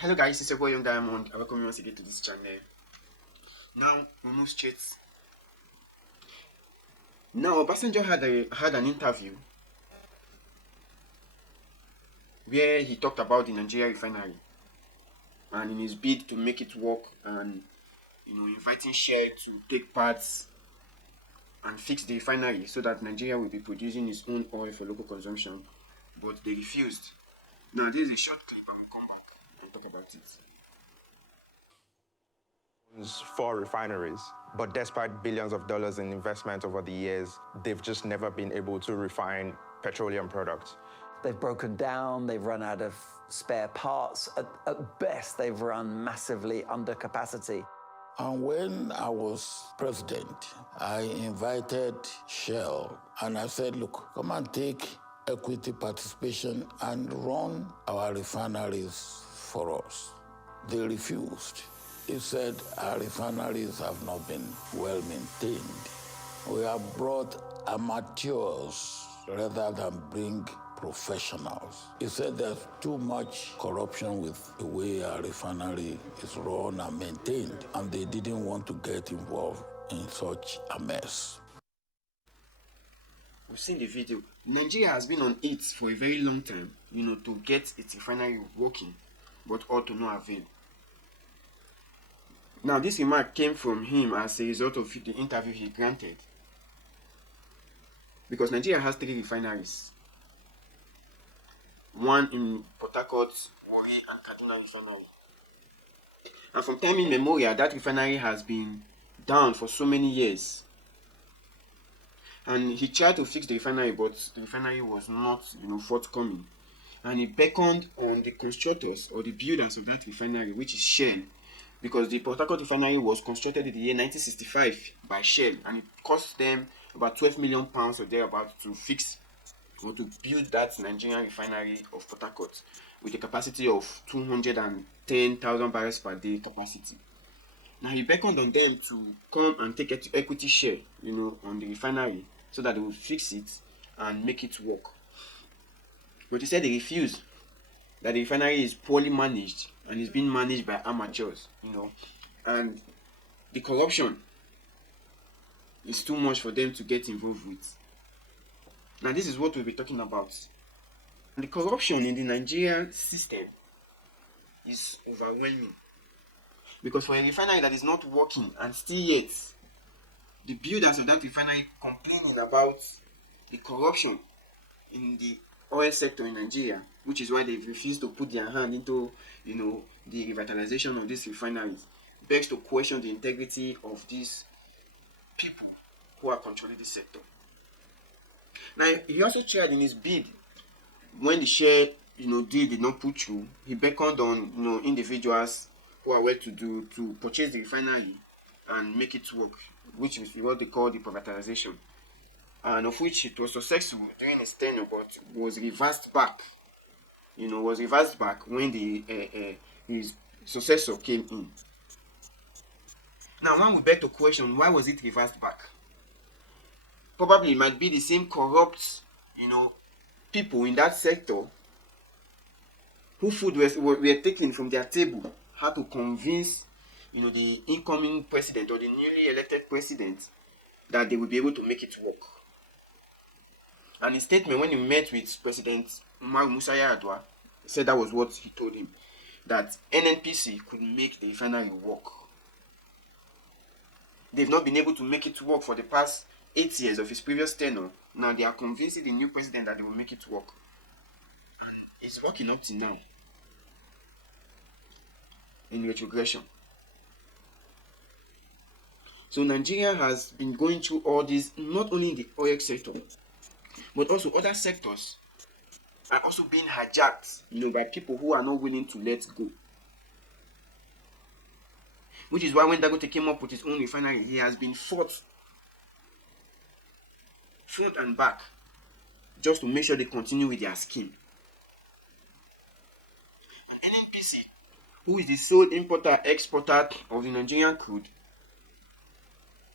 Hello guys, it's your boy Young Diamond. I welcome you once again to this channel. Now we move straight. Now Obasanjo had an interview where he talked about the Nigeria refinery and in his bid to make it work and inviting Shell to take parts and fix the refinery so that Nigeria will be producing its own oil for local consumption, but they refused. Now this is a short clip and we'll come back and talk about it. For refineries, but despite billions of dollars in investment over the years, they've just never been able to refine petroleum products. They've broken down, they've run out of spare parts. At best, they've run massively under capacity. And when I was president, I invited Shell and I said, look, come and take equity participation and run our refineries for us. They refused. He said our refineries have not been well maintained. We have brought amateurs rather than bring professionals. He said there's too much corruption with the way our refinery is run and maintained, and they didn't want to get involved in such a mess. We've seen the video. Nigeria has been on it for a very long time, to get its refinery working, but all to no avail. Now, this remark came from him as a result of the interview he granted. Because Nigeria has 3 refineries. One in Port Harcourt, Warri, and Kaduna refinery. And from time immemorial, that refinery has been down for so many years. And he tried to fix the refinery, but the refinery was not, forthcoming. And he beckoned on the constructors or the builders of that refinery, which is Shell, because the Port Harcourt refinery was constructed in the year 1965 by Shell, and it cost them about £12 million or thereabouts to fix or to build that Nigerian refinery of Port Harcourt with a capacity of 210,000 barrels per day capacity. Now he beckoned on them to come and take equity share, on the refinery so that they will fix it and make it work. But he said they refused, that the refinery is poorly managed and is being managed by amateurs, and the corruption is too much for them to get involved with. Now this is what we'll be talking about. And the corruption in the Nigerian system is overwhelming. Because for a refinery that is not working and still yet, the builders of that refinery complaining about the corruption in the oil sector in Nigeria, which is why they've refused to put their hand into, the revitalization of these refineries, begs to question the integrity of these people who are controlling this sector. Now, he also tried in his bid, when the share, deal did not put through, he beckoned on, individuals who are well-to-do to purchase the refinery and make it work, which is what they call the privatization, and of which it was successful during his tenure, but was reversed back. When his successor came in. Now, one would beg to question, why was it reversed back? Probably it might be the same corrupt, people in that sector who food were taken from their table, had to convince, the incoming president or the newly elected president that they will be able to make it work. And his statement when he met with President Umaru Musa Yar'Adua, said that was what he told him, that NNPC could make the refinery work. They've not been able to make it work for the past 8 years of his previous tenure. Now they are convincing the new president that they will make it work. And it's working up to now. In retrogression. So Nigeria has been going through all this, not only in the oil sector, but also other sectors are also being hijacked, by people who are not willing to let go. Which is why when Dangote came up with his own refinery, he has been fought front and back just to make sure they continue with their scheme. And NNPC, who is the sole importer-exporter of the Nigerian crude,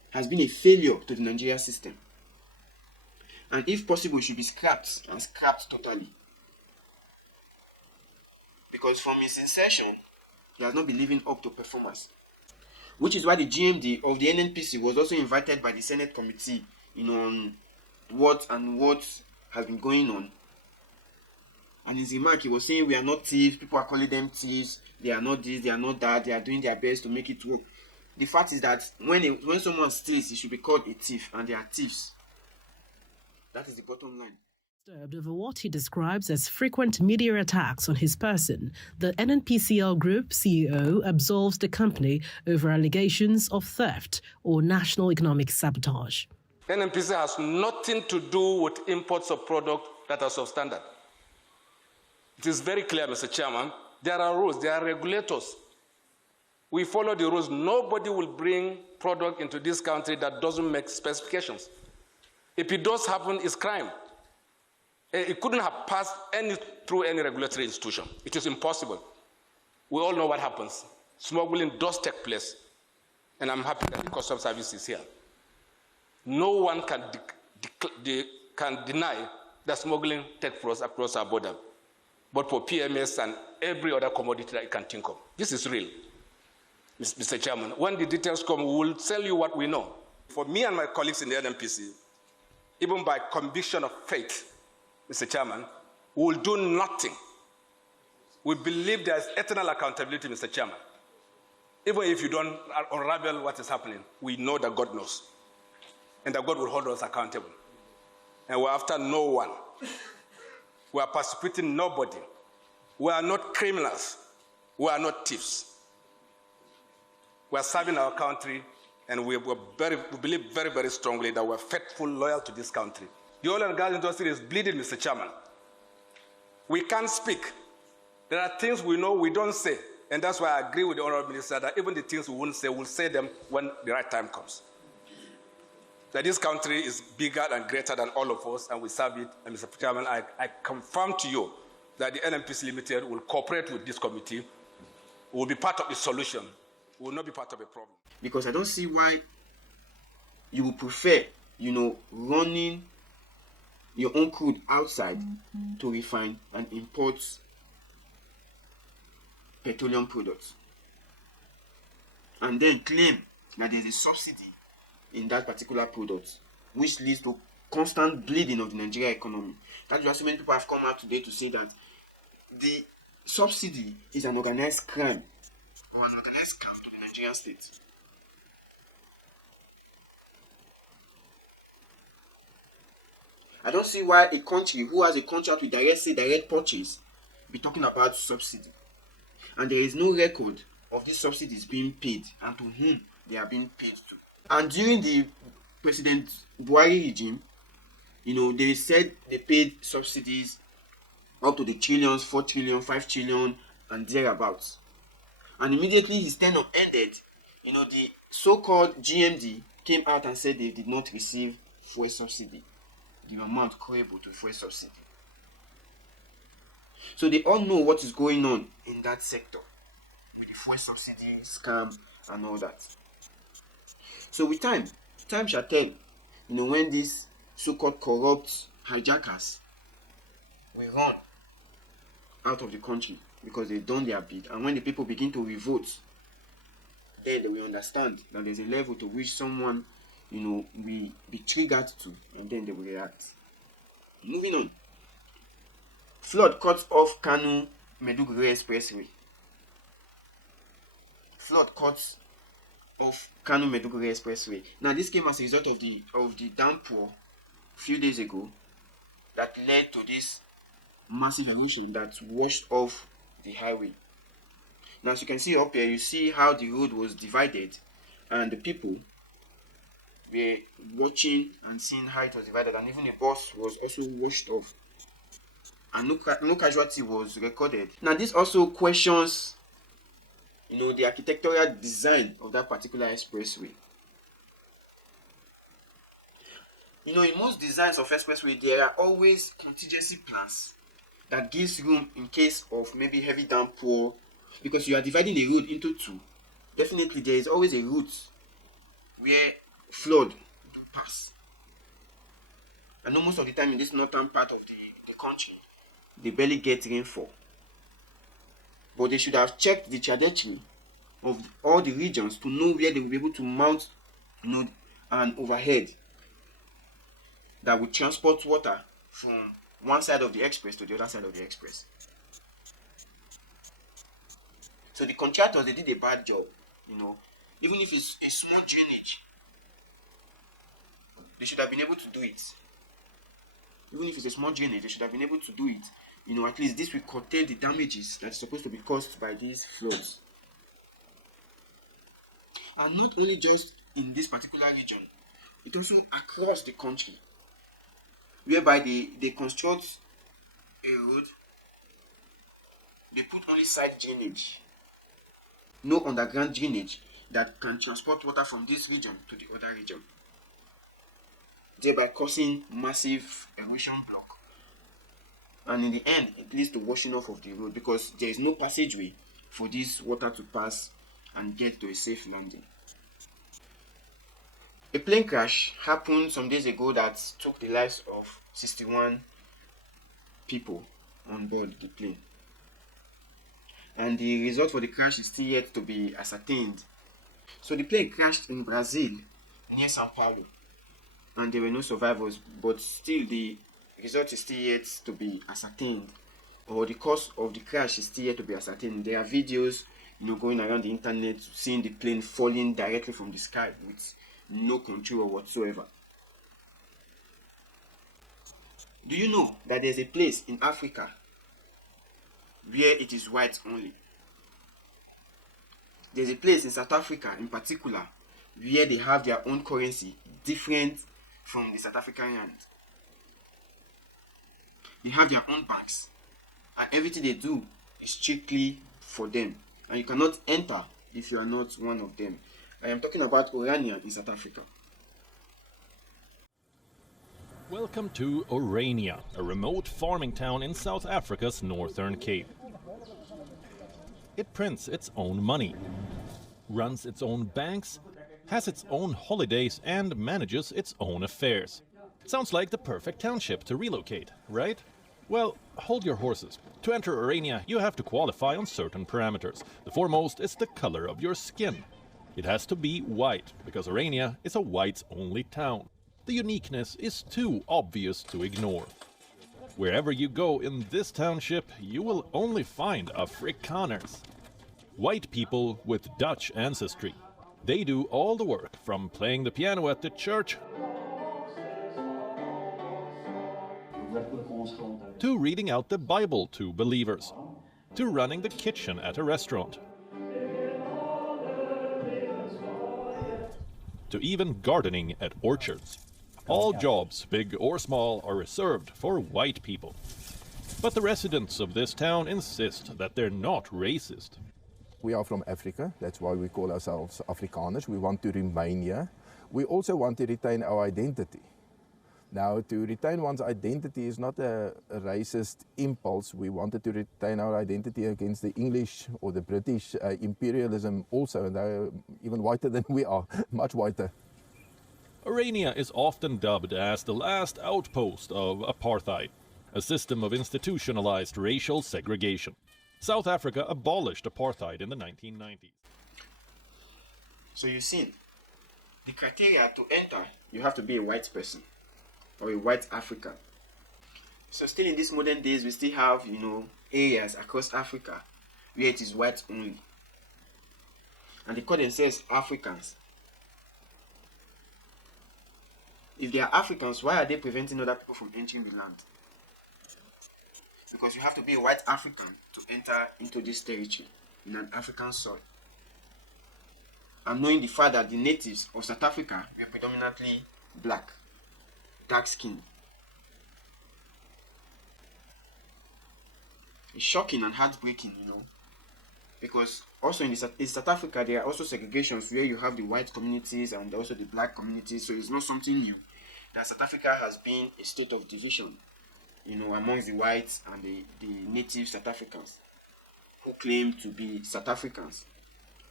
has been a failure to the Nigerian system. And if possible, it should be scrapped totally. Because from its inception, He has not been living up to performance. Which is why the GMD of the NNPC was also invited by the Senate committee, on what has been going on. And in his remark, he was saying, we are not thieves, people are calling them thieves, they are not this, they are not that, they are doing their best to make it work. The fact is that when someone steals, he should be called a thief, and they are thieves. That is the bottom line. Disturbed over what he describes as frequent media attacks on his person, the NNPCL Group CEO absolves the company over allegations of theft or national economic sabotage. NNPC has nothing to do with imports of products that are substandard. It is very clear, Mr. Chairman. There are rules, there are regulators. We follow the rules. Nobody will bring product into this country that doesn't make specifications. If it does happen, it's crime. It couldn't have passed through any regulatory institution. It is impossible. We all know what happens. Smuggling does take place. And I'm happy that the Customs Service is here. No one can deny that smuggling takes place across our border, but for PMS and every other commodity that you can think of. This is real, Mr. Chairman. When the details come, we will tell you what we know. For me and my colleagues in the NNPC, even by conviction of faith, Mr. Chairman, we will do nothing. We believe there is eternal accountability, Mr. Chairman. Even if you don't unravel what is happening, we know that God knows. And that God will hold us accountable. And we're after no one. We are persecuting nobody. We are not criminals. We are not thieves. We are serving our country, and we believe very, very strongly that we're faithful, loyal to this country. The oil and gas industry is bleeding, Mr. Chairman. We can't speak. There are things we know we don't say. And that's why I agree with the Honorable Minister that even the things we won't say, we'll say them when the right time comes. That this country is bigger and greater than all of us, and we serve it. And Mr. Chairman, I confirm to you that the NNPC Limited will cooperate with this committee, will be part of the solution, will not be part of the problem. Because I don't see why you would prefer, running your own crude outside to refine and import petroleum products, and then claim that there's a subsidy in that particular product, which leads to constant bleeding of the Nigerian economy. That's why so many people have come out today to say that the subsidy is an organized crime, or an organized scam to the Nigerian state. I don't see why a country who has a contract with direct purchase be talking about subsidy. And there is no record of these subsidies being paid and to whom they are being paid to. And during the President Buhari regime, they said they paid subsidies up to the trillions, 4 trillion, 5 trillion, and thereabouts. And immediately his tenure ended, the so-called GMD came out and said they did not receive fuel subsidy, the amount credible to fuel subsidy. So they all know what is going on in that sector with the fuel subsidy scam and all that. So with time shall tell, when these so-called corrupt hijackers will run out of the country because they've done their bit. And when the people begin to revolt, then they will understand that there's a level to which someone, will be triggered to, and then they will react. Moving on. Flood cuts off Kano-Maiduguri Expressway. Flood cuts off Kano-Maiduguri Expressway. Now, this came as a result of the downpour a few days ago that led to this massive erosion that washed off the highway. Now, as you can see up here, you see how the road was divided, and the people were watching and seeing how it was divided, and even a bus was also washed off, and no casualty was recorded. Now, this also questions the architectural design of that particular expressway. In most designs of expressway, there are always contingency plans that gives room in case of maybe heavy downpour, because you are dividing the road into two. Definitely there is always a route where flood do pass. And most of the time in this northern part of the country, they barely get rainfall. But they should have checked the trajectory of all the regions to know where they will be able to mount, an overhead that would transport water from one side of the express to the other side of the express. So the contractors, they did a bad job, even if it's a small drainage, they should have been able to do it. Even if it's a small drainage, they should have been able to do it. At least this will curtail the damages that's supposed to be caused by these floods. And not only just in this particular region, it also across the country, whereby they construct a road, they put only side drainage, no underground drainage that can transport water from this region to the other region, thereby causing massive erosion block. And in the end, it leads to washing off of the road because there is no passageway for this water to pass and get to a safe landing. A plane crash happened some days ago that took the lives of 61 people on board the plane. And the result for the crash is still yet to be ascertained. So the plane crashed in Brazil, near Sao Paulo, and there were no survivors, but still the result is still yet to be ascertained, or the cause of the crash is still yet to be ascertained. There are videos, going around the internet, seeing the plane falling directly from the sky with no control whatsoever. Do you know that there's a place in Africa where it is white only? There's a place in South Africa in particular where they have their own currency different from the South African rand. They have their own banks, and everything they do is strictly for them, and you cannot enter if you are not one of them. I am talking about Orania in South Africa. Welcome to Orania, a remote farming town in South Africa's Northern Cape. It prints its own money, runs its own banks, has its own holidays and manages its own affairs. Sounds like the perfect township to relocate, right? Well, hold your horses. To enter Orania, you have to qualify on certain parameters. The foremost is the color of your skin. It has to be white, because Orania is a whites-only town. The uniqueness is too obvious to ignore. Wherever you go in this township, you will only find Afrikaners. White people with Dutch ancestry. They do all the work, from playing the piano at the church to reading out the Bible to believers, to running the kitchen at a restaurant, to even gardening at orchards. All jobs, big or small, are reserved for white people. But the residents of this town insist that they're not racist. We are from Africa, that's why we call ourselves Afrikaners. We want to remain here. We also want to retain our identity. Now, to retain one's identity is not a racist impulse. We wanted to retain our identity against the English or the British imperialism also, and they're even whiter than we are, much whiter. Orania is often dubbed as the last outpost of apartheid, a system of institutionalized racial segregation. South Africa abolished apartheid in the 1990s. So you see, the criteria to enter, you have to be a white person or a white African. So still in these modern days, we still have, areas across Africa where it is white only. And they call themselves Africans. If they are Africans, why are they preventing other people from entering the land? Because you have to be a white African to enter into this territory in an African soil. And knowing the fact that the natives of South Africa were predominantly black, dark skinned. It's shocking and heartbreaking, because also in South Africa there are also segregations where you have the white communities and also the black communities, so it's not something new. That South Africa has been a state of division, amongst the whites and the native South Africans who claim to be South Africans,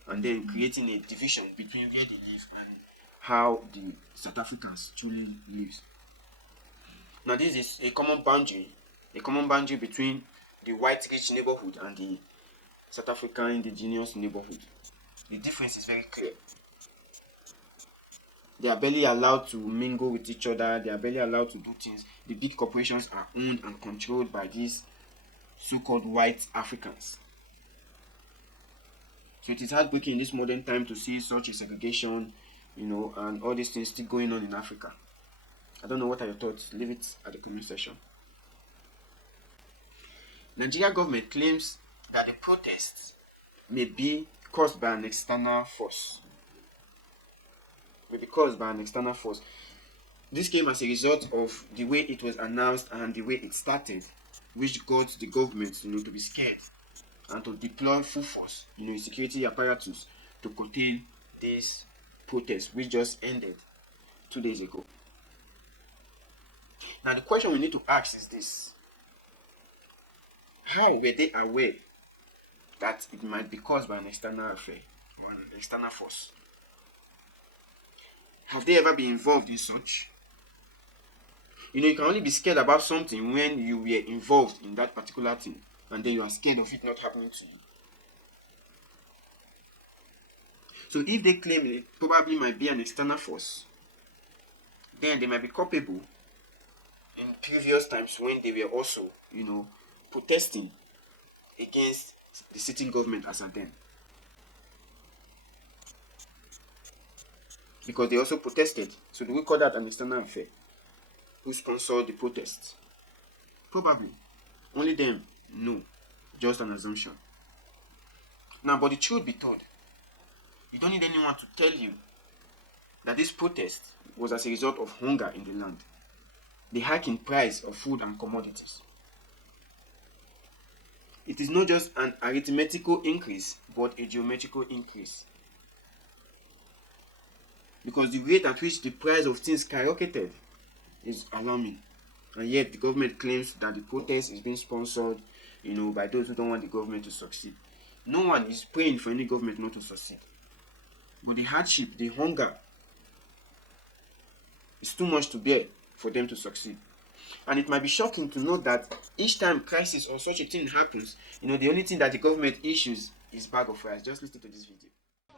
and then creating a division between where they live and how the South Africans truly live. Now this is a common boundary between the white rich neighborhood and the South African indigenous neighborhood. The difference is very clear. They are barely allowed to mingle with each other. They are barely allowed to do things. The big corporations are owned and controlled by these so-called white Africans. So it is heartbreaking in this modern time to see such a segregation, and all these things still going on in Africa. I don't know, what are your thoughts? Leave it at the comment section. Nigeria government claims that the protests may be caused by an external force. This came as a result of the way it was announced and the way it started, which got the government, to be scared and to deploy full force, security apparatus to contain this protest, which just ended 2 days ago. Now, the question we need to ask is this: how were they aware that it might be caused by an external affair or an external force? Have they ever been involved in such? You can only be scared about something when you were involved in that particular thing, and then you are scared of it not happening to you. So if they claim it probably might be an external force, then they might be culpable in previous times when they were also, protesting against the sitting government as at then. Because they also protested. So do we call that an external affair? Who sponsored the protests? Probably. Only them know. Just an assumption. Now, but the truth be told, you don't need anyone to tell you that this protest was as a result of hunger in the land. The hike in price of food and commodities. It is not just an arithmetical increase, but a geometrical increase. Because the rate at which the price of things skyrocketed is alarming. And yet the government claims that the protest is being sponsored, by those who don't want the government to succeed. No one is praying for any government not to succeed. But the hardship, the hunger, is too much to bear for them to succeed. And it might be shocking to note that each time crisis or such a thing happens, the only thing that the government issues is bag of rice. Just listen to this video.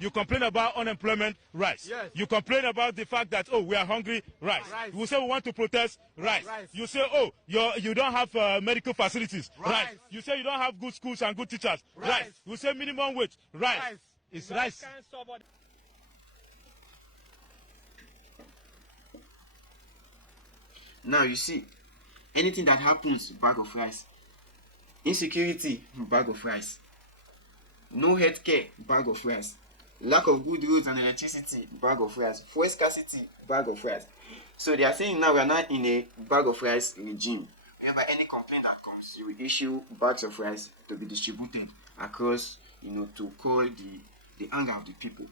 You complain about unemployment, rice. Yes. You complain about the fact that, we are hungry, rice. We say we want to protest, rice. You say, you don't have medical facilities, rice. You say you don't have good schools and good teachers, rice. You say minimum wage, rice. It's rice. Now you see, anything that happens, bag of rice. Insecurity, bag of rice. No healthcare, bag of rice. Lack of good roads and electricity, bag of rice. Fuel scarcity, bag of rice. So they are saying now we are not in a bag of rice regime, whereby any complaint that comes, you will issue bags of rice to be distributed across, to call the anger of the people.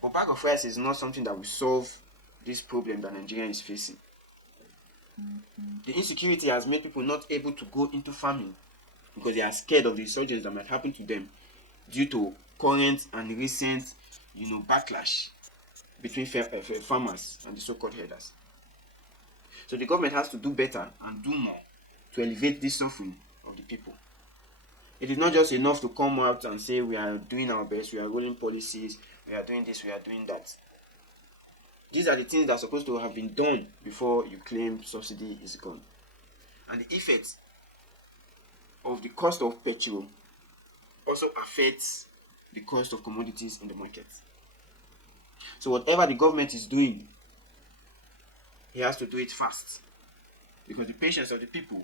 But bag of rice is not something that will solve this problem that Nigeria is facing. The insecurity has made people not able to go into farming because they are scared of the insurgents that might happen to them due to current and recent, backlash between farmers and the so-called herders. So the government has to do better and do more to alleviate this suffering of the people. It is not just enough to come out and say we are doing our best, we are rolling policies, we are doing this, we are doing that. These are the things that are supposed to have been done before you claim subsidy is gone. And the effects of the cost of petrol also affects the cost of commodities in the market. So whatever the government is doing, he has to do it fast. Because the patience of the people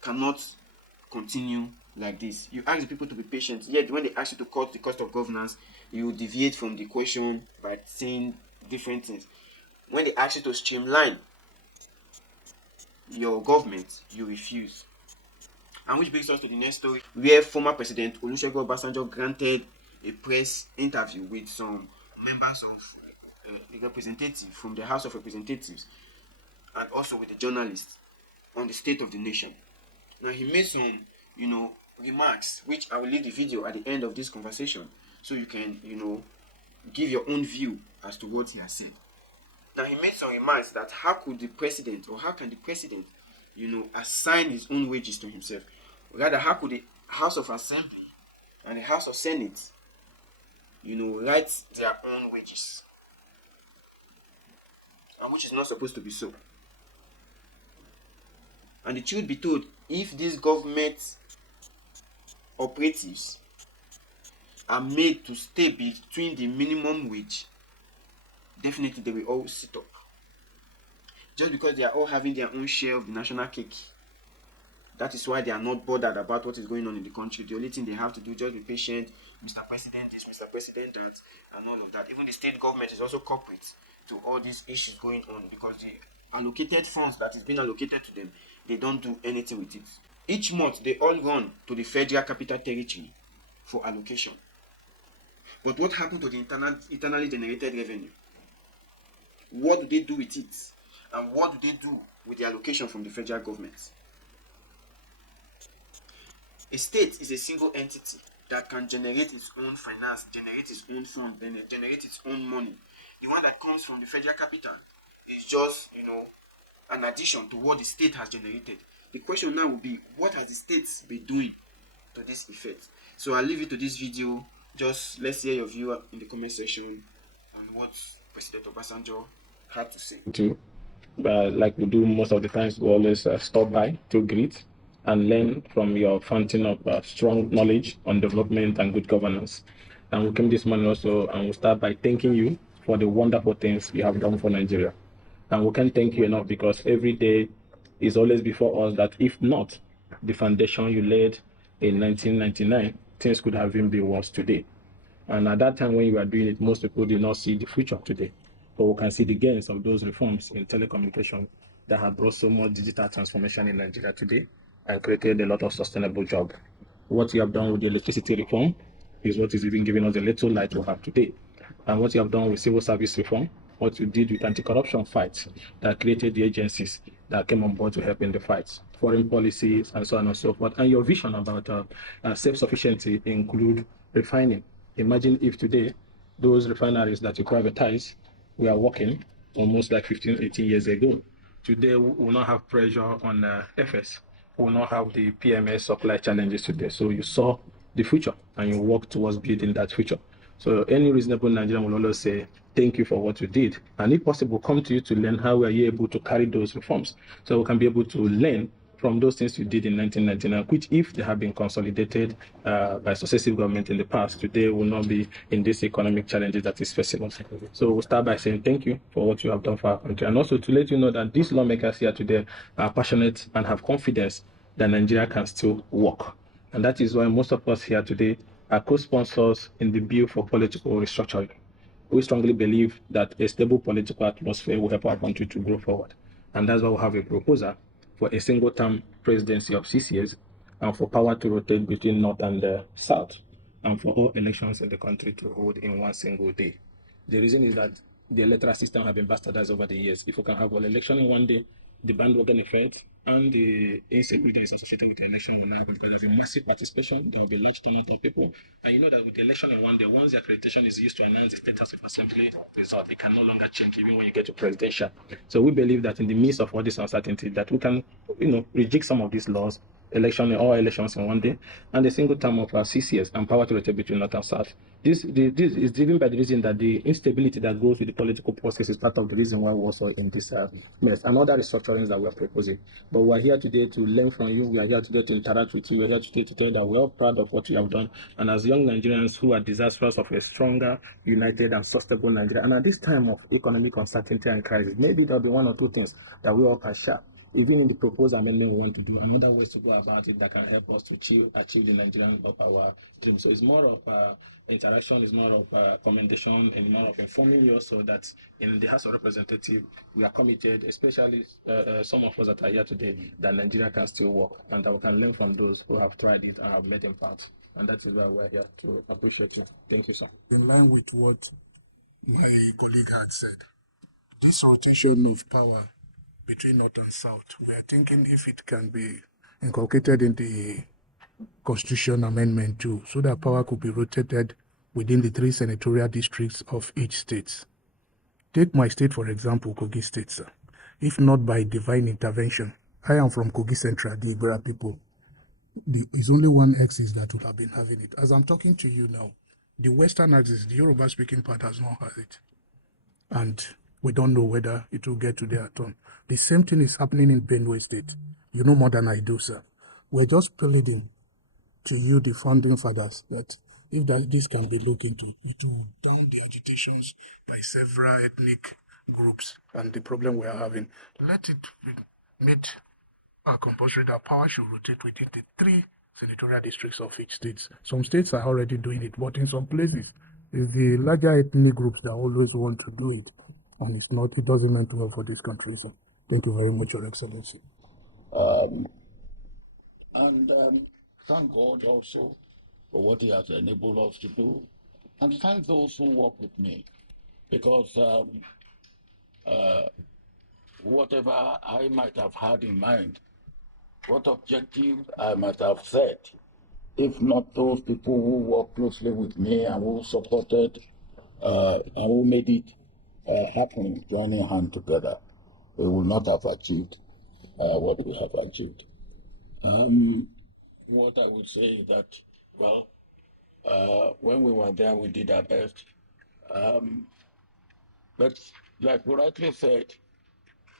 cannot continue like this. You ask the people to be patient, yet when they ask you to cut the cost of governance, you deviate from the equation by saying different things. When they ask you to streamline your government, you refuse. And which brings us to the next story, where former President Olusegun Obasanjo granted a press interview with some members of the representative from the House of Representatives and also with the journalists on the state of the nation. Now he made some, remarks, which I will leave the video at the end of this conversation so you can, give your own view as to what he has said. Now he made some remarks that how can the president assign his own wages to himself? Rather, how could the House of Assembly and the House of Senate, write their own wages, and which is not supposed to be so. And the truth be told, if these government operatives are made to stay between the minimum wage, definitely they will all sit up. Just because they are all having their own share of the national cake. That is why they are not bothered about what is going on in the country. The only thing they have to do is just be patient. Mr. President this, Mr. President that, and all of that. Even the state government is also corporate to all these issues going on, because the allocated funds that is being allocated to them, they don't do anything with it. Each month, they all run to the Federal Capital Territory for allocation. But what happened to the internally generated revenue? What do they do with it? And what do they do with the allocation from the federal government? A state is a single entity that can generate its own finance, generate its own funds, generate its own money. The one that comes from the federal capital is just, an addition to what the state has generated. The question now will be, what has the state been doing to this effect? So I'll leave it to this video. Just let's hear your view in the comment section on what President Obasanjo had to say. Like we do most of the times, we always stop by to greet and learn from your fountain of strong knowledge on development and good governance. And we came this morning also, and we'll start by thanking you for the wonderful things you have done for Nigeria. And we can't thank you enough, because every day is always before us that if not the foundation you laid in 1999, things could have even been worse today. And at that time when you were doing it, most people did not see the future today. But we can see the gains of those reforms in telecommunication that have brought so much digital transformation in Nigeria today and created a lot of sustainable jobs. What you have done with the electricity reform is what is even giving us the little light we have today. And what you have done with civil service reform, what you did with anti-corruption fights that created the agencies that came on board to help in the fights, foreign policies, and so on and so forth. And your vision about self-sufficiency include refining. Imagine if today those refineries that you privatize were working almost like 15, 18 years ago. Today we will not have pressure on FS. We will not have the PMS supply challenges today. So you saw the future and you work towards building that future. So any reasonable Nigerian will always say, thank you for what you did. And if possible, come to you to learn how we are able to carry those reforms. So we can be able to learn from those things you did in 1999, which if they have been consolidated by successive government in the past, today will not be in this economic challenges that is facing us. So we'll start by saying thank you for what you have done for our country. And also to let you know that these lawmakers here today are passionate and have confidence that Nigeria can still work. And that is why most of us here today are co-sponsors in the bill for political restructuring. We strongly believe that a stable political atmosphere will help our country to grow forward. And that's why we have a proposal for a single-term presidency of 6 years, and for power to rotate between North and South, and for all elections in the country to hold in one single day. The reason is that the electoral system has been bastardized over the years. If we can have an election in one day, the bandwagon effect and the insecurity that is associated with the election will now happen, because there's a massive participation, there will be a large turnout of people. And you know that with the election in one day, once the accreditation is used to announce the State House of Assembly result, it can no longer change even when you get to presidential. So we believe that in the midst of all this uncertainty, that we can, reject some of these laws, all elections in one day, and a single term of 6 years, and power to rotate between North and South. This is driven by the reason that the instability that goes with the political process is part of the reason why we're also in this mess, and other restructurings that we're proposing. But we're here today to learn from you. We are here today to interact with you. We're here today to tell you that we're all proud of what you have done. And as young Nigerians who are desirous of a stronger, united, and sustainable Nigeria, and at this time of economic uncertainty and crisis, maybe there'll be one or two things that we all can share. Even in the proposed amendment we want to do, and other ways to go about it that can help us to achieve the Nigerian of our dream. So it's more of interaction, it's more of commendation, and more of informing you also that in the House of Representatives, we are committed, especially some of us that are here today, that Nigeria can still work, and that we can learn from those who have tried it and have made impact. And that is why we're here to appreciate you. Thank you, sir. In line with what my colleague had said, this rotation of power between North and South, we are thinking if it can be inculcated in the Constitution Amendment too, so that power could be rotated within the 3 senatorial districts of each state. Take my state, for example, Kogi State, sir. If not by divine intervention, I am from Kogi Central, the Ibera people. It's only one axis that would have been having it. As I'm talking to you now, the Western axis, the Yoruba speaking part, has not had it. And we don't know whether it will get to their turn. The same thing is happening in Benue State. You know more than I do, sir. We're just pleading to you, the founding fathers, that if this can be looked into, it will down the agitations by several ethnic groups and the problem we are having. Let it meet compulsory that power should rotate within the 3 senatorial districts of each state. Some states are already doing it, but in some places, it's the larger ethnic groups that always want to do it, and it doesn't mean well for this country. So, thank you very much, Your Excellency. And thank God also for what He has enabled us to do, and thank those who work with me, because whatever I might have had in mind, what objective I might have set, if not those people who worked closely with me and who supported and who made it happen, joining hands together, we will not have achieved what we have achieved. What I would say is that, well, when we were there, we did our best. But like you rightly said,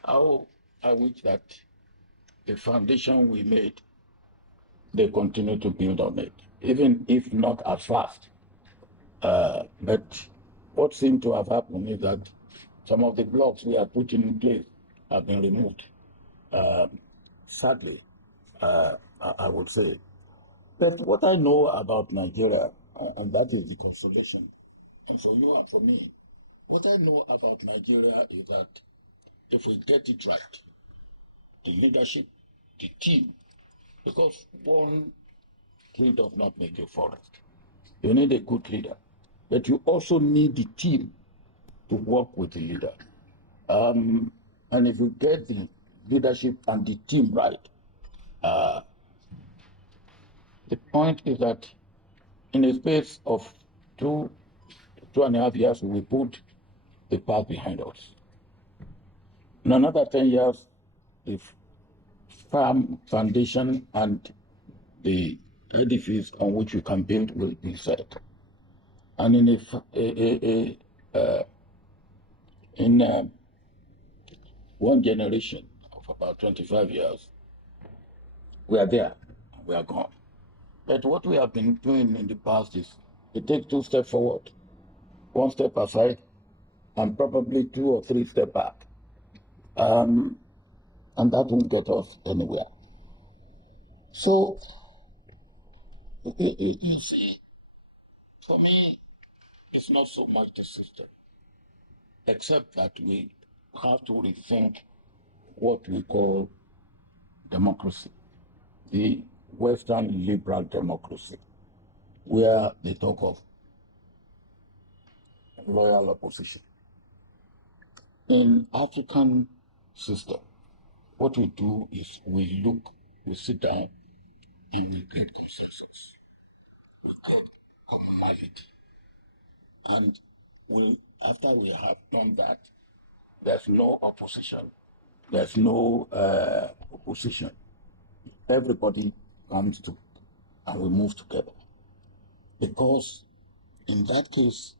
how I wish that the foundation we made, they continue to build on it, even if not as fast. But what seemed to have happened is that some of the blocks we are putting in place have been removed. Sadly, I would say. But what I know about Nigeria, and that is the consolation, and so you and for me, what I know about Nigeria is that if we get it right, the leadership, the team, because one tree does not make a forest. You need a good leader, but you also need the team to work with the leader. And if we get the leadership and the team right, the point is that in a space of 2.5 years, we put the past behind us. In another 10 years, the firm foundation and the edifice on which we can build will be set. And in one generation of about 25 years, we are there, we are gone. But what we have been doing in the past is we take 2 steps forward, 1 step aside, and probably 2 or 3 steps back. And that won't get us anywhere. So, you see, for me, it's not so much the system, except that we have to rethink what we call democracy, the Western liberal democracy, where they talk of loyal opposition. In African system, what we do is we sit down and we build consensus, we build commonality. And after we have done that, there's no opposition, there's no opposition. Everybody comes to, and we move together. Because in that case,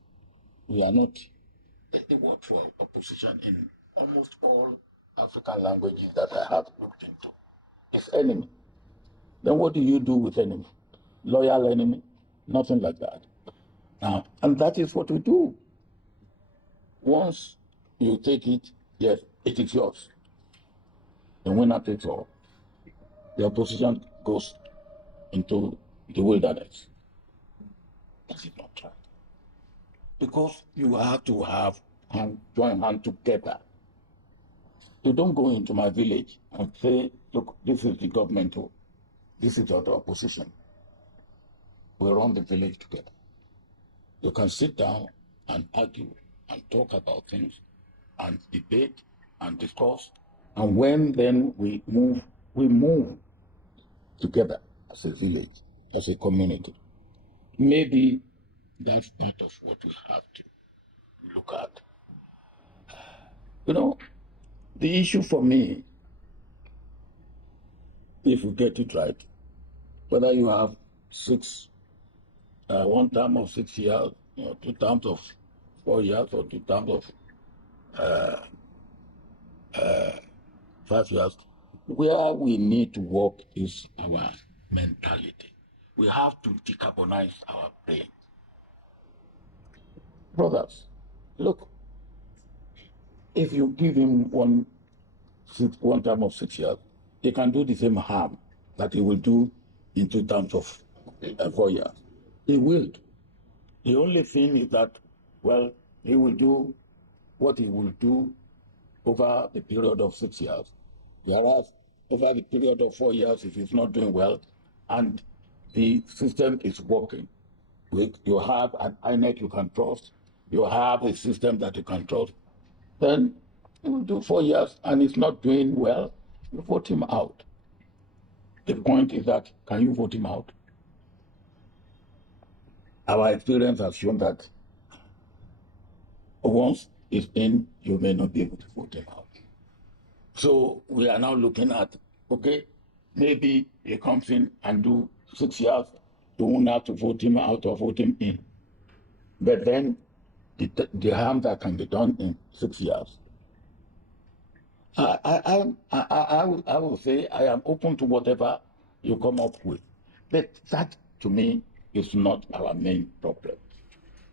we are not, the word for opposition in almost all African languages that I have looked into is enemy. Then what do you do with enemy? Loyal enemy? Nothing like that. And that is what we do. Once you take it, yes, it is yours. The winner takes all. The opposition goes into the wilderness. That is not right. Because you have to have and join hands together. You don't go into my village and say, look, this is the government, this is the opposition. We run the village together. You can sit down and argue and talk about things and debate and discuss. And when then we move together as a village, as a community. Maybe that's part of what we have to look at. You know, the issue for me, if we get it right, whether you have one term of 6 years, or 2 terms of 4 years, or 2 terms of 5 years. Where we need to work is our mentality. We have to decarbonize our brain. Brothers, look, if you give him one term of 6 years, he can do the same harm that he will do in 2 terms of 4 years. He will. The only thing is that, well, he will do what he will do over the period of 6 years. Whereas over the period of 4 years, if he's not doing well, and the system is working, you have an INEC you can trust, you have a system that you can trust, then he will do 4 years and he's not doing well, you vote him out. The point is that, can you vote him out? Our experience has shown that once it's in, you may not be able to vote him out. So we are now looking at, okay, maybe he comes in and do 6 years, you won't have to vote him out or vote him in. But then the harm that can be done in 6 years. I will say I am open to whatever you come up with. But that, to me, is not our main problem.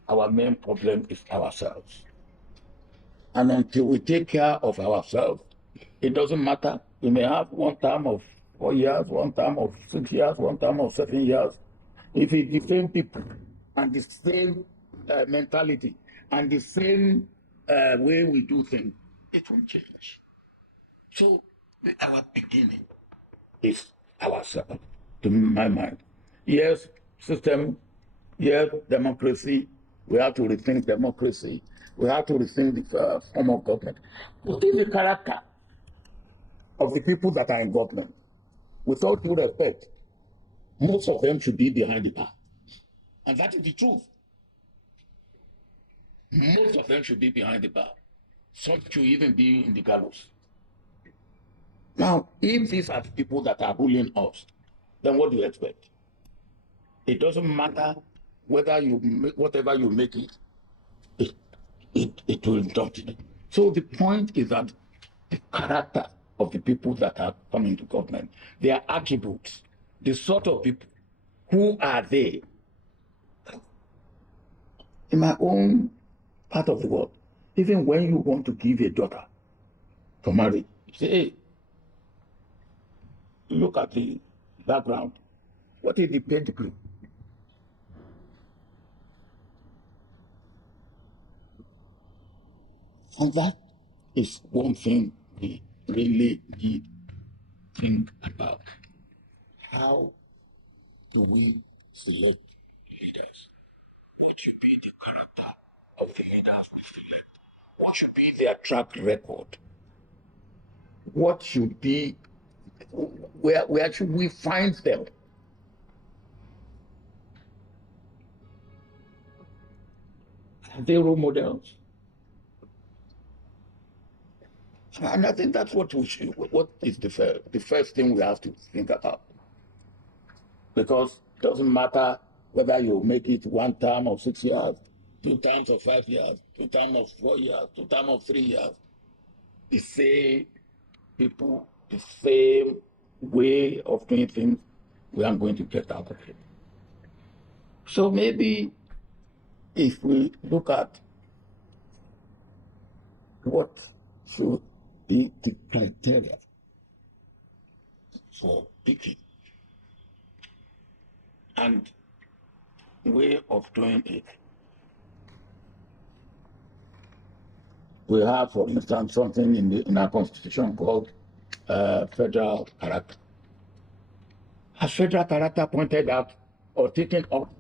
Our main problem is ourselves. And until we take care of ourselves, it doesn't matter. We may have one term of 4 years, one term of 6 years, one term of 7 years. If it's the same people and the same mentality and the same way we do things, it won't change. So our beginning is ourselves, to my mind. Yes, system, yes, democracy. We have to rethink democracy. We have to rethink the form of government. What is the character of the people that are in government? With all due respect, most of them should be behind the bar. And that is the truth. Most of them should be behind the bar. Some should even be in the gallows. Now, if these are the people that are ruling us, then what do you expect? It doesn't matter whether whatever you make it will not. So the point is that the character of the people that are coming to government, their attributes, the sort of people, who are they? In my own part of the world, even when you want to give a daughter to marry, you say, hey, look at the background. What is the pedigree? And that is one thing we really need to think about. How do we select leaders? What should be the character of the leaders we select? What should be their track record? What should be, where should we find them? Are they role models? And I think that's what is the first thing we have to think about. Because it doesn't matter whether you make it one term of 6 years, 2 terms of 5 years, 2 terms of 4 years, 2 terms of 3 years. The same people, the same way of doing things, we are going to get out of it. So maybe if we look at what should be the criteria for picking and way of doing it. We have, for instance, something in our constitution called federal character. Has federal character pointed out or taken up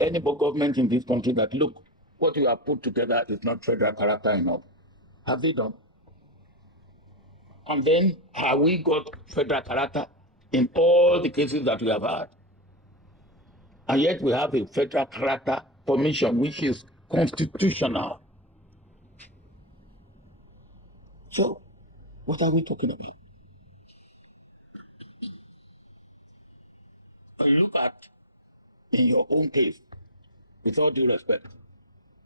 any government in this country that, look, what you have put together is not federal character enough? Have they done? And then have we got federal character in all the cases that we have had? And yet we have a federal character commission which is constitutional. So what are we talking about? you look at, in your own case, with all due respect,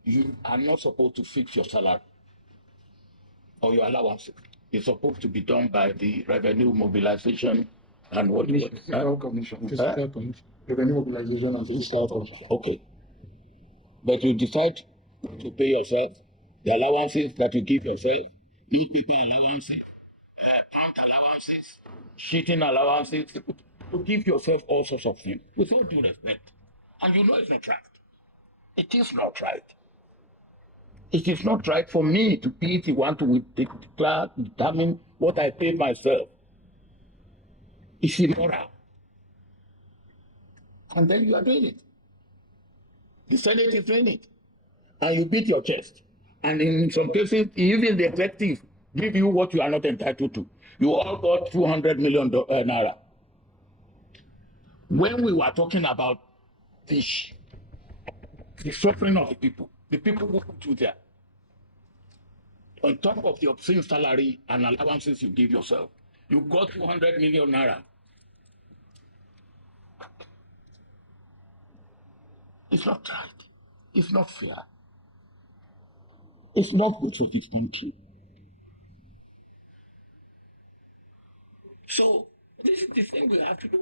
you are not supposed to fix your salary or your allowance. It's supposed to be done by the revenue mobilization and what is it? Fiscal commission. Fiscal commission. Revenue mobilization and fiscal commission. Okay. But you decide to pay yourself the allowances that you give yourself, newspaper allowances, pant allowances, sheeting allowances, to give yourself all sorts of things with all due respect. And you know it's not right. It is not right. It is not right for me to be the one to declare, determine what I pay myself. It's immoral. And then you are doing it. The Senate is doing it. And you beat your chest. And in some cases, even the executive give you what you are not entitled to. You all got $200 million naira. When we were talking about the suffering of the people who put you there, on top of the obscene salary and allowances you give yourself, you got 200 million naira. It's not right. It's not fair. It's not good for this country. So this is the thing we have to do.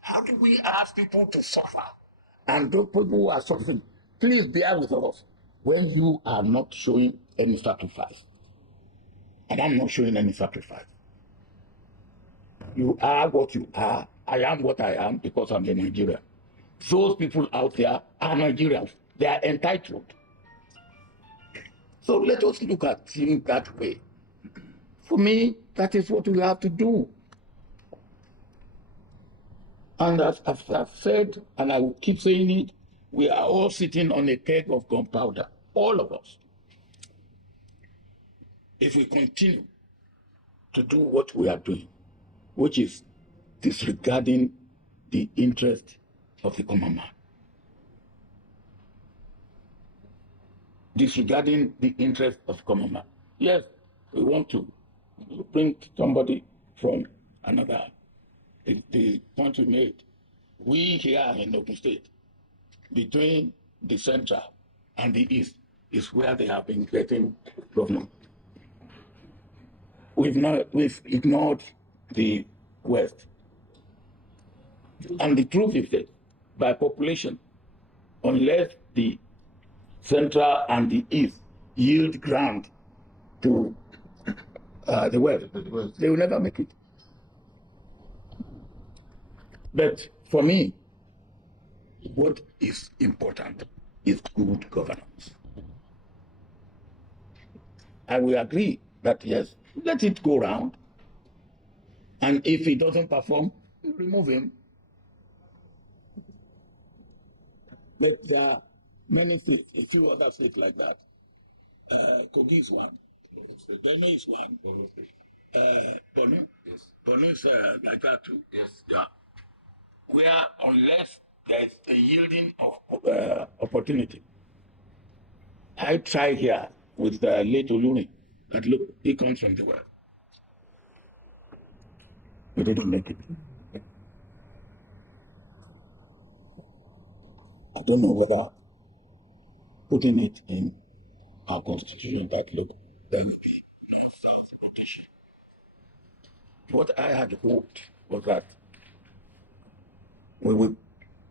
How do we ask people to suffer? And those people who are suffering, please bear with us when you are not showing any sacrifice. And I'm not showing any sacrifice. You are what you are. I am what I am because I'm a Nigerian. Those people out there are Nigerians. They are entitled. So let us look at it that way. For me, that is what we have to do. And as I've said, and I will keep saying it, we are all sitting on a keg of gunpowder, all of us. If we continue to do what we are doing, which is disregarding the interest of the common man, disregarding the interest of the common man. Yes, we want to bring somebody from another, the point we made. We here in Ogun State, between the central and the east, is where they have been getting government. We've ignored the west. And the truth is that by population, unless the central and the east yield ground to the west, they will never make it. But for me, what is important is good governance. I will agree that yes, let it go round. And if he doesn't perform, remove him. But there are many states, a few other states like that. Kogi is one. Benue is one. Borno? Yes. Borno is like that too. Yes. Yeah. Where unless there's a yielding of opportunity. I try here with late Oluni that look, he comes from the world. We didn't make it. I don't know whether putting it in our constitution that look, there will be no self-rotation. What I had hoped was that we would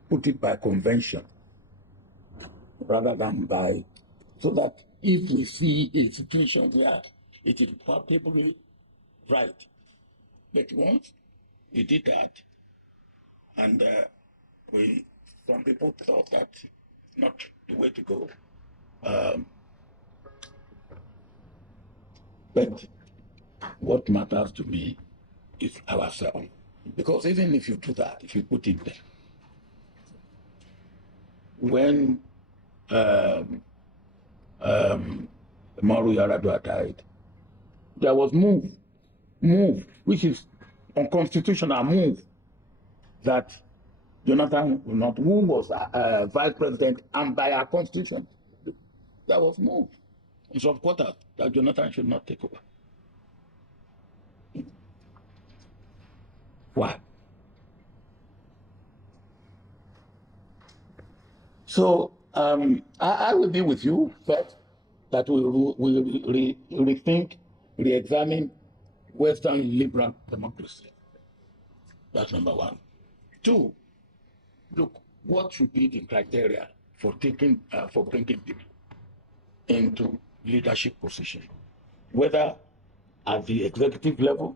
put it by convention rather than by, so that if we see a situation where it is palpably right, but once we did that, and some people thought that not the way to go. But what matters to me is ourselves. Because even if you do that, if you put it there, when Maru Yaradua died, there was move, which is unconstitutional move, that Jonathan will not, who was vice president, and by our constitution, there was move in some quarters that Jonathan should not take over. Why? So I will be with you first that we will rethink, re-examine Western liberal democracy. That's number one. Two, look, what should be the criteria for bringing people into leadership position, whether at the executive level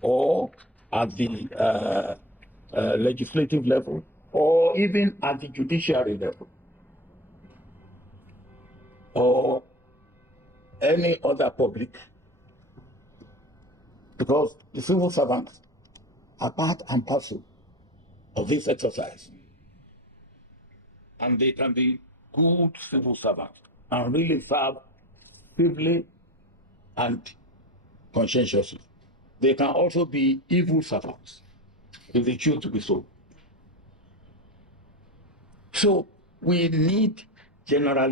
or at the legislative level or even at the judiciary level or any other public, because the civil servants are part and parcel of this exercise. And they can be good civil servants and really serve civilly and conscientiously. They can also be evil servants if they choose to be so. So we need general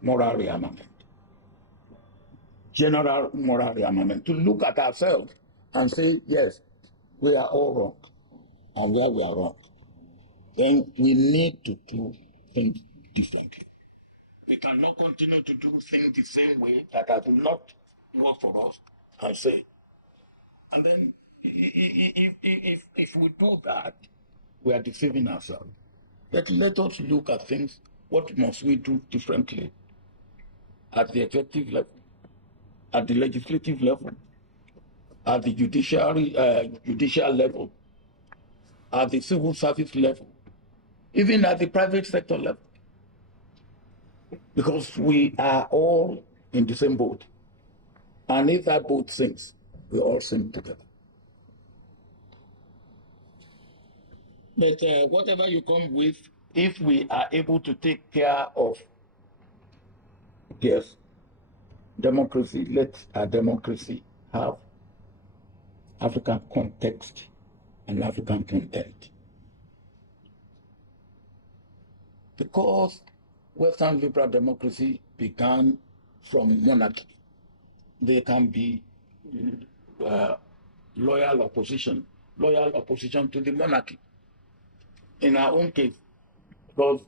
moral rearmament. General moral rearmament to look at ourselves and say, yes, we are all wrong, and where we are wrong. Then we need to do things differently. We cannot continue to do things the same way that has not worked for us and say. And then if we do that, we are deceiving ourselves. But let us look at things. What must we do differently at the executive level, at the legislative level, at the judicial level, at the civil service level, even at the private sector level? Because we are all in the same boat. And if that boat sinks, we all sink together. But whatever you come with, if we are able to take care of, yes, democracy, let our democracy have African context and African content. Because Western liberal democracy began from monarchy, there can be loyal opposition to the monarchy. In our own case, because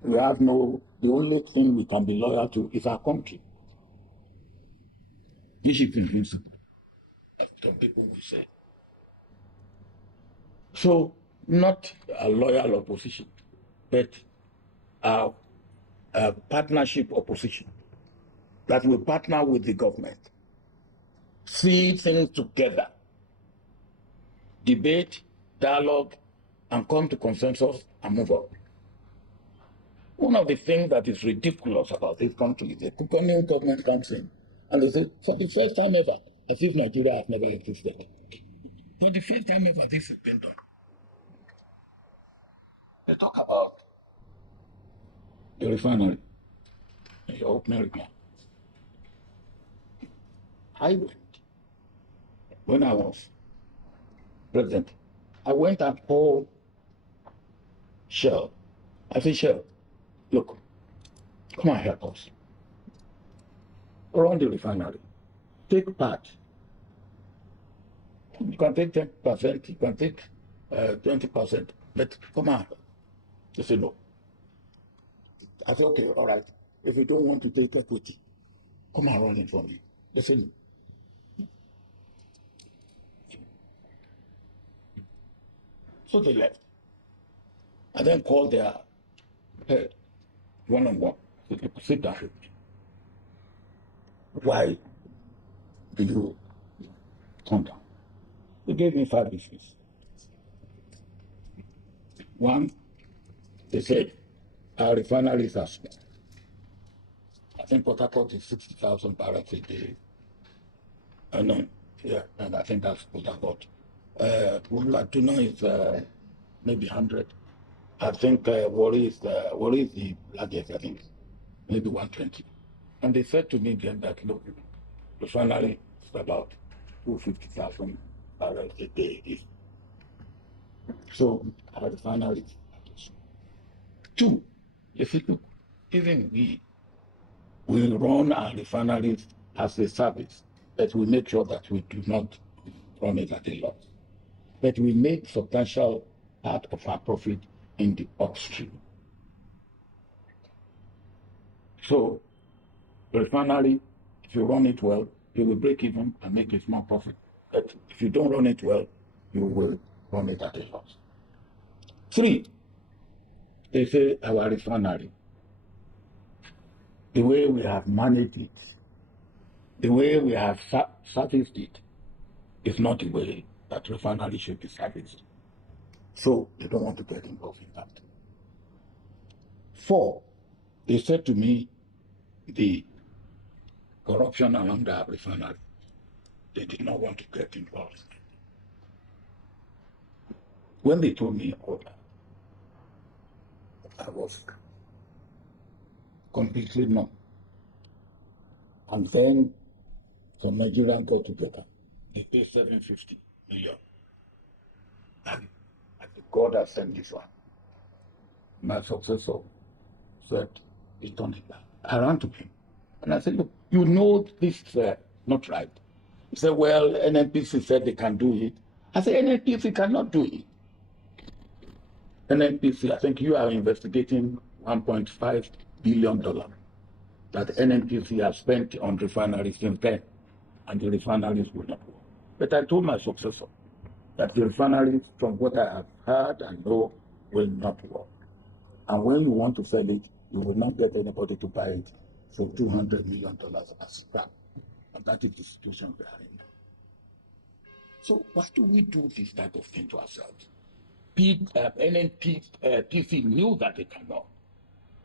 we have the only thing we can be loyal to is our country. This is invincible, as some people will say. So, not a loyal opposition, but a partnership opposition that will partner with the government, see things together, debate, dialogue, and come to consensus and move on. One of the things that is ridiculous about this country is the new government comes in and they say, for the first time ever, as if Nigeria has never existed. For the first time ever, this has been done. They talk about the refinery, the opening remark. I went, when I was president, I went and called Shell. I said, Shell, look, come and help us. Run the refinery. Take part. You can take 10%, you can take 20%, but come on. They said, no. I said, okay, all right. If you don't want to take equity, come and run it for me. They said, no. So they left. I then called their head, one-on-one. I said, sit down. Why do you come down? They gave me 5 reasons. One, they said, our refineries are small. I think Port Harcourt is 60,000 barrels a day. And I think that's Port Harcourt. Latuna is maybe 100. I think Warri is the largest, I think, maybe 120. And they said to me then that, look, refinery is about 250,000 barrels a day. So our refinery is. Two, they said, look, even we run our refineries as a service, but we make sure that we do not run it at a loss. But we make substantial part of our profit in the upstream. So the refinery, if you run it well, you will break even and make a small profit. But if you don't run it well, you will run it at a loss. 3, they say our refinery, the way we have managed it, the way we have serviced it, is not the way that refinery should be serviced. So they don't want to get involved in that. 4, they said to me, the corruption around the refinery, they did not want to get involved. When they told me all that, I was completely numb. And then some Nigerians got together. They paid 750 million. And God has sent this one. My successor said, he's done it back. I ran to him. And I said, look, you know this is not right. He said, well, NNPC said they can do it. I said, NNPC cannot do it. NNPC, I think you are investigating $1.5 billion that NNPC has spent on refineries since then, and the refineries will not work. But I told my successor that the refineries, from what I have heard and know, will not work. And when you want to sell it, you will not get anybody to buy it for $200 million as scrap. And that is the situation we are in. So why do we do this type of thing to ourselves? NNPC knew that they cannot,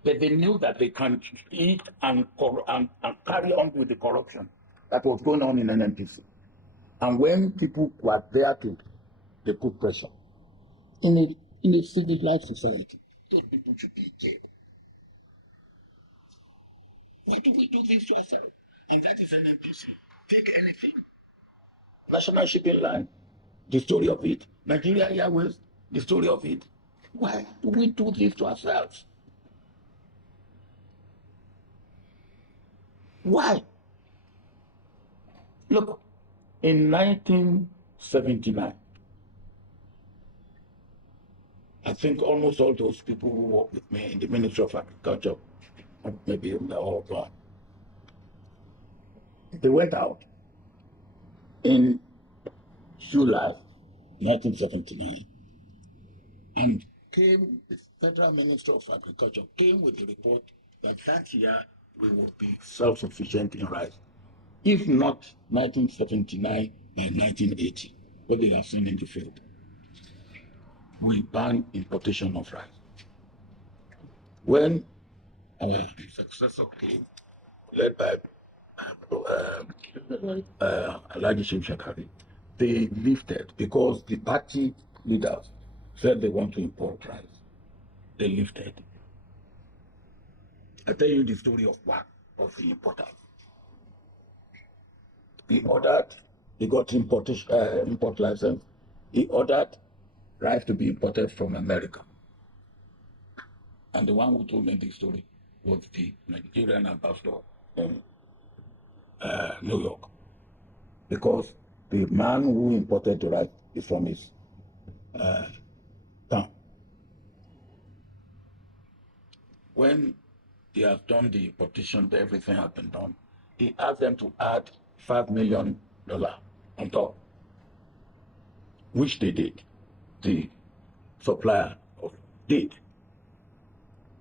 but they knew that they can eat and carry on with the corruption that was going on in NNPC. And when people were there to, they put pressure. In a civilized society, those people should be dead. Why do we do this to ourselves? And that is NNPC. Take anything. National Shipping Line, the story of it. Nigeria Airways, the story of it. Why do we do this to ourselves? Why? Look, in 1979, I think almost all those people who worked with me in the Ministry of Agriculture, maybe all gone, they went out in July 1979 and came, the Federal Minister of Agriculture came with the report that that year we would be self-sufficient in rice. If not 1979, by 1980, what they have seen in the field. We ban importation of rice. When our successor came, led by Alhaji Shakari, they lifted because the party leaders said they want to import rice. They lifted. I tell you the story of one of the importers. He got import license. He ordered rice to be imported from America. And the one who told me this story was the Nigerian ambassador in New York. Because the man who imported the rice is from his town. When they have done the importation, everything has been done, he asked them to add $5 million on top, which they did. The supplier did.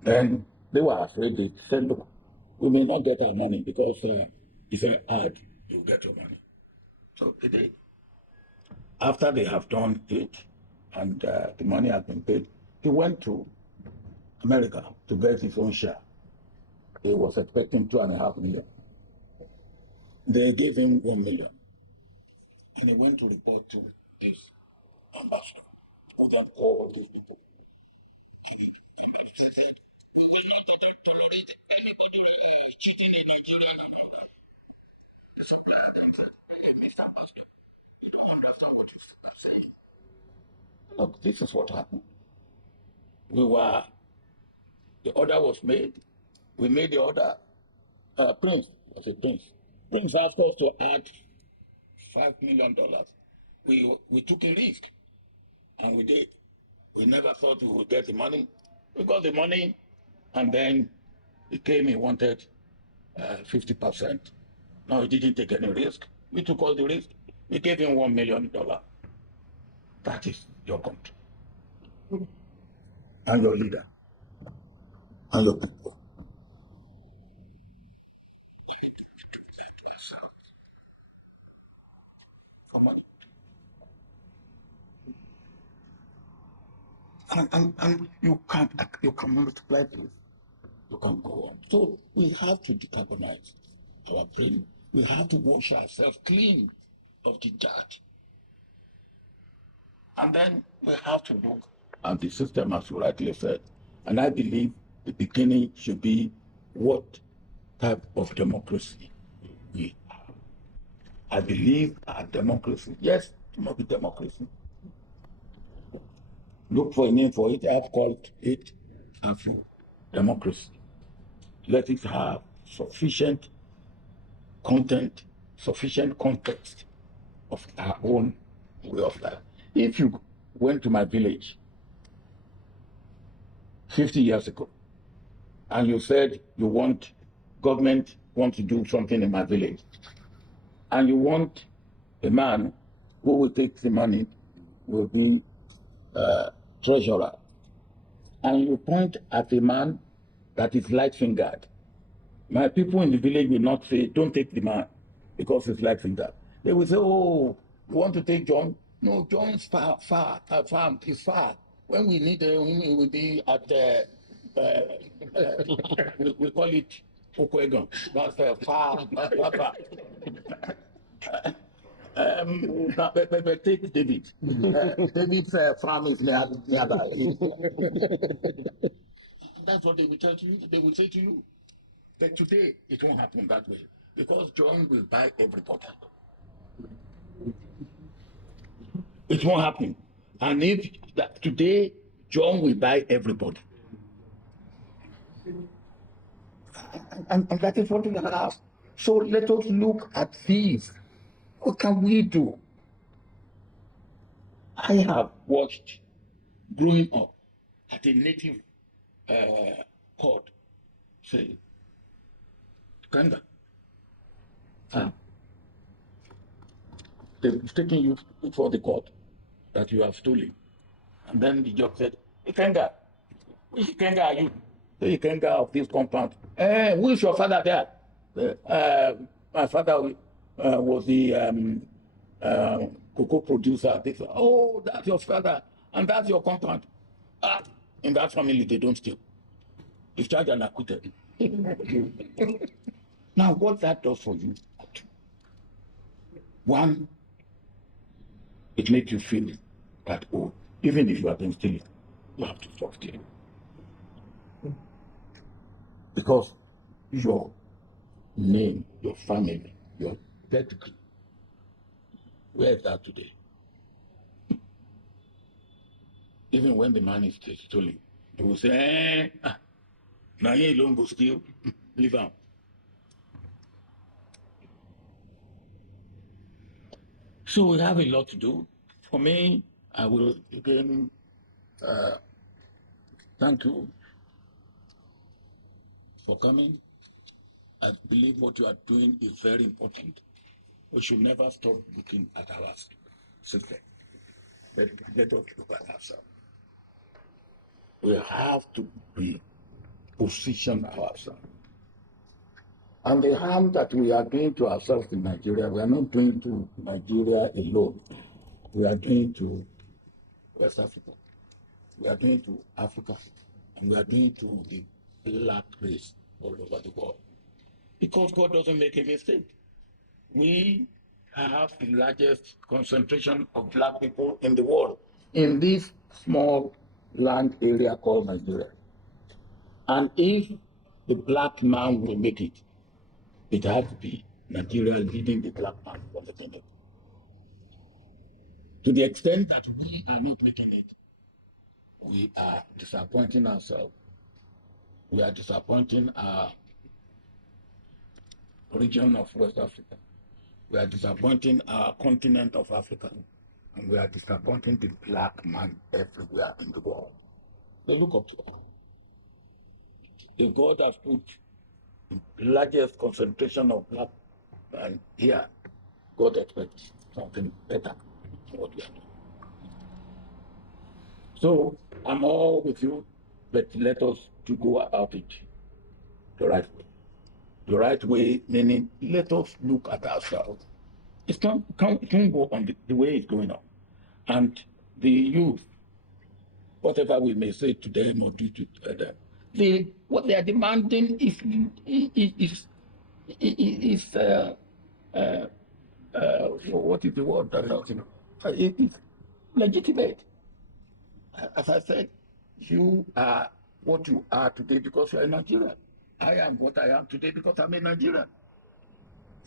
Then they were afraid. They said, look, we may not get our money because if I add, you get your money. So they did. After they have done it and the money has been paid, he went to America to get his own share. He was expecting $2.5 million. They gave him $1 million. And he went to report to this ambassador, who then all these people. And he said, we will not tolerate anybody cheating in Nigeria. So, Mr. Ambassador, I don't understand what you're saying. Look, this is what happened. The order was made. We made the order. Prince was a prince. Prince asked us to add $5 million. We took a risk, and we did. We never thought we would get the money. We got the money, and then he came, he wanted 50%. No, he didn't take any risk. We took all the risk. We gave him $1 million. That is your country. And your leader. And your people. And you can multiply this. You can go on. So we have to decarbonize our brain. We have to wash ourselves clean of the dirt. And then we have to look at the system, as you rightly said. And I believe the beginning should be what type of democracy we have. I believe our democracy, yes, it must be democracy. Look for a name for it. I've called it Afro democracy. Let it have sufficient content, sufficient context of our own way of life. If you went to my village 50 years ago and you said government wants to do something in my village, and you want a man who will take the money, will be treasurer, and you point at a man that is light-fingered, my people in the village will not say, don't take the man because he's light-fingered. They will say, oh, you want to take John? No, John's far, he's far. When we need him, he will be at, we call it Okwegon. That's far. But take David. David's farm is nearby. That's what they will tell you. They will say to you. But today, it won't happen that way because John will buy everybody. It won't happen. And if today, John will buy everybody. And that is what we have. So let us look at these. What can we do? I have watched growing up at a native court say, Kanga, they've taken you before the court that you have stolen. And then the judge said, Ikenga, which Ikenga are you? The Ikenga of this compound. Who is your father there? My father was the cocoa producer. They said, oh, that's your father, and that's your compound. In that family, they don't steal. It's charged and acquitted. Now, what that does for you, one, it makes you feel that, oh, even if you have been stealing, you have to stop stealing. Because your name, your family, your pedigree, where is that today? Even when the man is stealing, they will say, now you alone go steal, leave him. So we have a lot to do. For me, I will again thank you for coming. I believe what you are doing is very important. We should never stop looking at our system. Let us look at ourselves. We have to position ourselves. And the harm that we are doing to ourselves in Nigeria, we are not doing to Nigeria alone. We are doing to West Africa. We are doing to Africa. And we are doing to the black race all over the world. Because God doesn't make a mistake. We have the largest concentration of black people in the world in this small land area called Nigeria. And if the black man will make it, it has to be Nigeria leading the black man for the kingdom. To the extent that we are not making it, we are disappointing ourselves. We are disappointing our region of West Africa. We are disappointing our continent of Africa. And we are disappointing the black man everywhere in the world. So look up to us. If God has put the largest concentration of black and here, God expects something better than what we are doing. So I'm all with you, but let us to go about it the right way. The right way, meaning let us look at ourselves. It can't go on the way it's going on. And the youth, whatever we may say to them or do to them, what they are demanding is what is the word? It's legitimate. As I said, you are what you are today because you are a Nigerian. I am what I am today because I'm a Nigerian.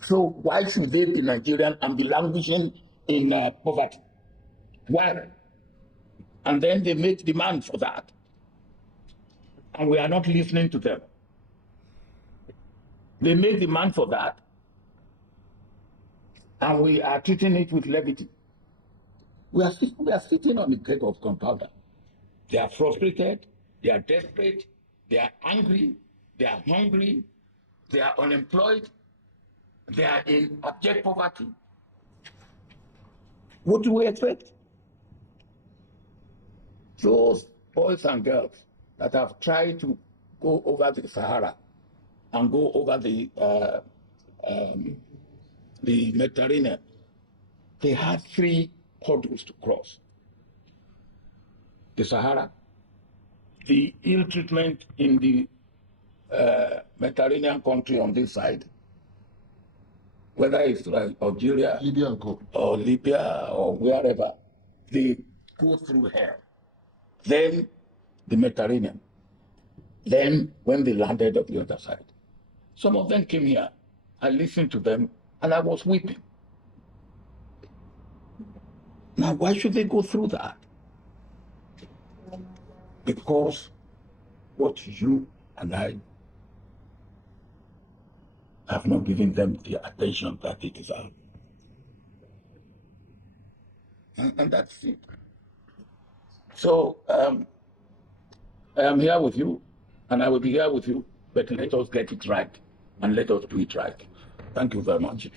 So why should they be Nigerian and be languishing in poverty? Why? And then they make demand for that. And we are not listening to them. They make demand for that. And we are treating it with levity. We are sitting on the keg of gunpowder. They are frustrated, they are desperate, they are angry, they are hungry, they are unemployed, they are in abject poverty. What do we expect? Those boys and girls that have tried to go over the Sahara and go over the Mediterranean, they had 3 hurdles to cross. The Sahara, the ill treatment in the Mediterranean country on this side, whether it's like Algeria, or Libya, or wherever, they go through hell. Then the Mediterranean. Then when they landed on the other side, some of them came here. I listened to them and I was weeping. Now, why should they go through that? Because what you and I have not given them the attention that they deserve. And that's it. So I am here with you, and I will be here with you, but let us get it right, and let us do it right. Thank you very much.